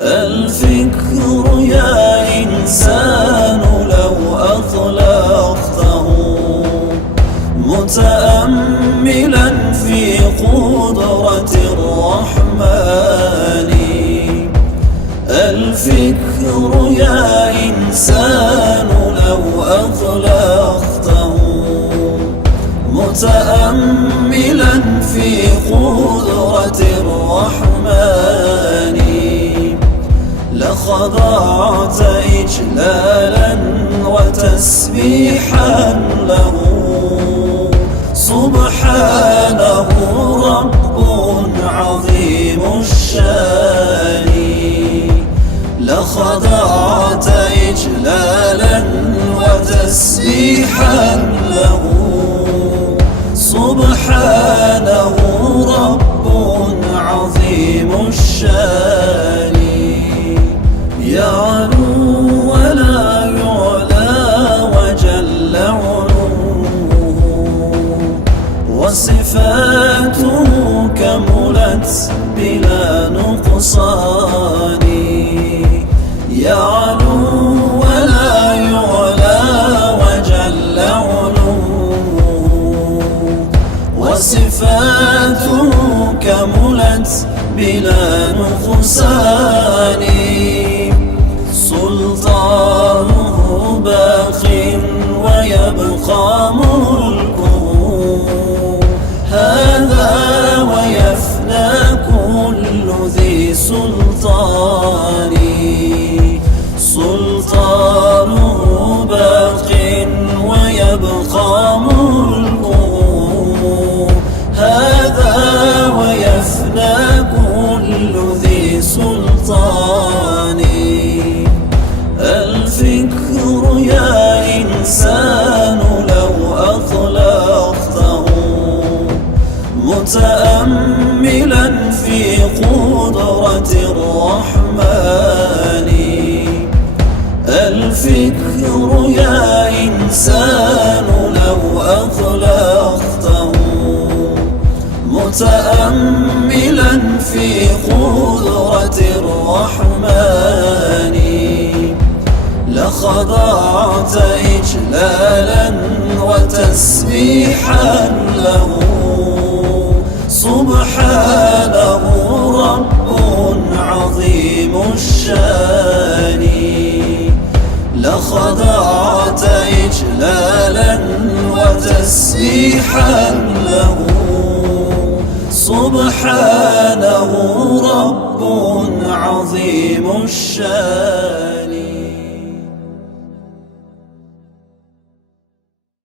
الفكر يا إنسان لو أطلقته متأملا في قدرة الرحمن. الفكر يا إنسان لو أطلقته متأملا في قدرة الرحمن لخضعت إجلالا وتسبيحا له. سبحانه رب عظيم الشان. لخضعت إجلالا وتسبيحا له. سبحانه رب عظيم الشان. يعلو ولا يعلى وجل علوه وصفاته كملت بلا نقصان. يعلو ولا يعلى وجل علوه وصفاته كملت بلا نقصان. سلطانه باق ويبقى ملكه هذا ويفنى كل ذي سلطان. سلطانه باق ويبقى ملكه هذا ويفنى كل ذي سلطان. الفكر يا إنسان لو أطلقته متأملا في قدرة الرحمن. الفكر يا إنسان لو أطلقته متأملا في قدرة الرحمن لخضعت إجلالا وتسبيحا له. سبحانه رب عظيم الشان. لخضعت إجلالا وتسبيحا له. سبحانه رب عظيم الشان.